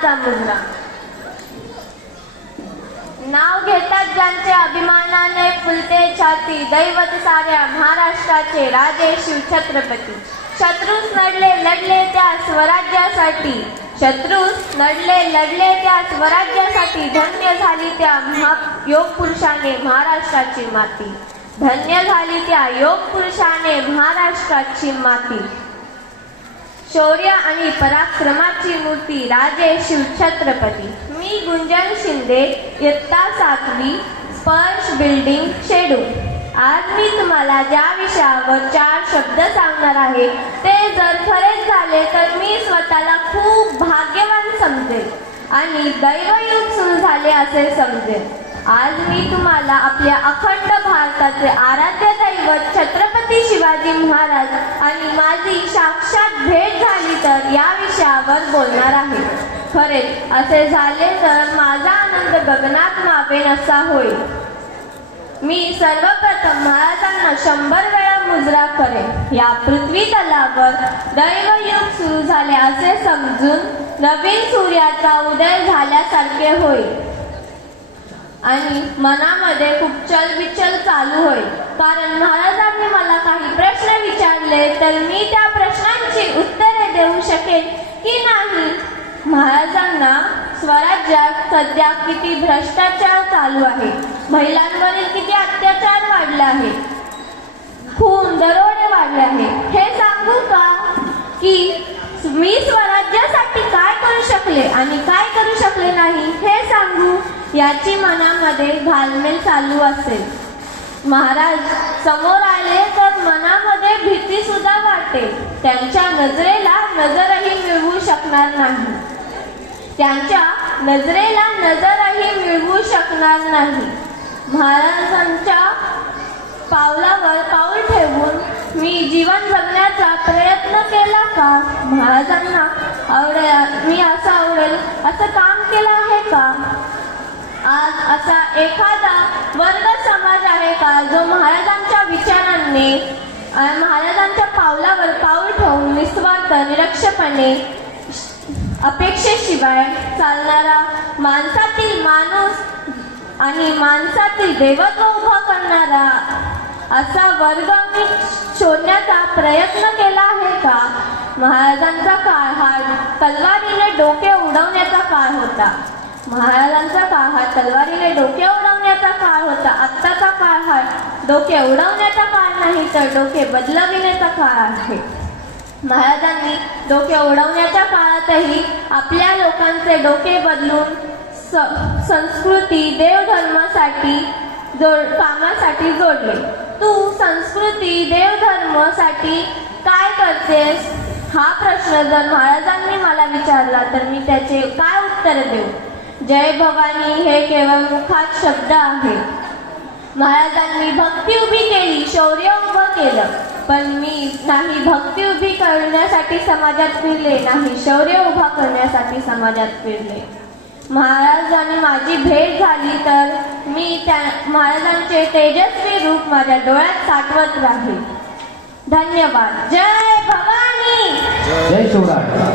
अभिमानाचा मुजरा. नाव घेतात ज्यांचे अभिमानाने फुलते छाती, दैवत साऱ्या महाराष्ट्राचे राजे शिवछत्रपती. शत्रूस नडले लढले त्या स्वराज्यासाठी, शत्रूस लढले त्या स्वराज्यासाठी. धन्य झाली त्या योग पुरुषाने महाराष्ट्राची माती, धन्य झाली त्या योग पुरुषाने महाराष्ट्राची माती. शौर्य आणि पराक्रमाची मूर्ती राजे शिवछत्रपती. मी गुंजन शिंदे, इयत्ता 7वी, स्पर्श बिल्डिंग शेडू. आज मी तुम्हाला ज्या विषयावर 4 शब्द सांगणार आहे ते जर खरेच झाले तर मी स्वतःला खूप भाग्यवान समजेल आणि दैवयुग सुरू झाले असे समजेल. आज मी तुम्हाला आपल्या अखंड भारताचे आराध्य दैवत छत्रपती शिवाजी महाराज आणि माझी साक्षात भेट झाली तर या विषयावर बोलणार आहे. खरेच असे झाले तर माझा आनंद गगनात मावेन असा होईल. मी सर्वप्रथम महाराजांना 100 वेळा मुजरा करेन. या पृथ्वी तलावर दैवयुग सुरू झाले असे समजून नवीन सूर्याचा उदय झाल्यासारखे होईल आणि मनामध्ये खूप चलबिचल चालू होईल. कारण महाराजांनी मला काही प्रश्न विचारले तर मी त्या प्रश्नांची उत्तरे देऊ शकेन की नाही. महाराजांना स्वराज्यात सध्या किती भ्रष्टाचार चालू आहे, महिलांवरील किती अत्याचार वाढले आहे, खून दरोडे वाढले आहे हे सांगू का, की मी स्वराज्यासाठी काय करू शकले आणि काय करू शकले नाही हे सांगू. याची मनामध्ये घालमेल चालू असेल. महाराज समोर आले तर मनामध्ये भीती सुद्धा वाटेल. त्यांच्या नजरेला नजरही मिळवू शकणार नाही, त्यांच्या नजरेला नजरही मिळवू शकणार नाही. महाराजांच्या पावलावर पाऊल ठेवून मी जीवन जगण्याचा प्रयत्न केला का? महाराजांना मी असं आवडेल असं काम केलं आहे का? आज असा एखादा वर्ग समाज आहे का जो महाराजांच्या विचारांनी महाराजांच्या पावलावर पाऊल ठेवून निस्वार्थ निरक्षरपणे अपेक्षेशिवाय चालणारा, माणसातील माणूस आणि माणसातील देवत्व उभा करणारा असा वर्ग मी शोधण्याचा प्रयत्न केला आहे का? महाराजांचा काळ हा तलवारीने डोके उडवण्याचा काळ होता. महाराजांचा काळ हा तलवारीने डोके उडवण्याचा काळ होता. आत्ताचा काळ हा डोके उडवण्याचा काळ नाही तर डोके बदलविण्याचा काळ आहे. महाराजांनी डोके उडवण्याच्या काळातही आपल्या लोकांचे डोके बदलून संस्कृती देवधर्मासाठी कामासाठी जोडले. तू संस्कृती देवधर्मासाठी काय करतेस हा प्रश्न जर महाराजांनी मला विचारला तर मी त्याचे काय उत्तर देऊ? जय भवानी हे केवळ मुखात शब्द आहे. महाराजांनी भक्ती उभी केली, शौर्य उभं केलं, पण मी नाही भक्ती उभी करण्यासाठी समाजात फिरले, नाही शौर्य उभा करण्यासाठी समाजात फिरले. महाराजांनी माझी भेट झाली तर मी त्या महाराजांचे तेजस्वी रूप माझ्या डोळ्यात साठवत राहील. धन्यवाद. जय भवानी. जय शिवराय.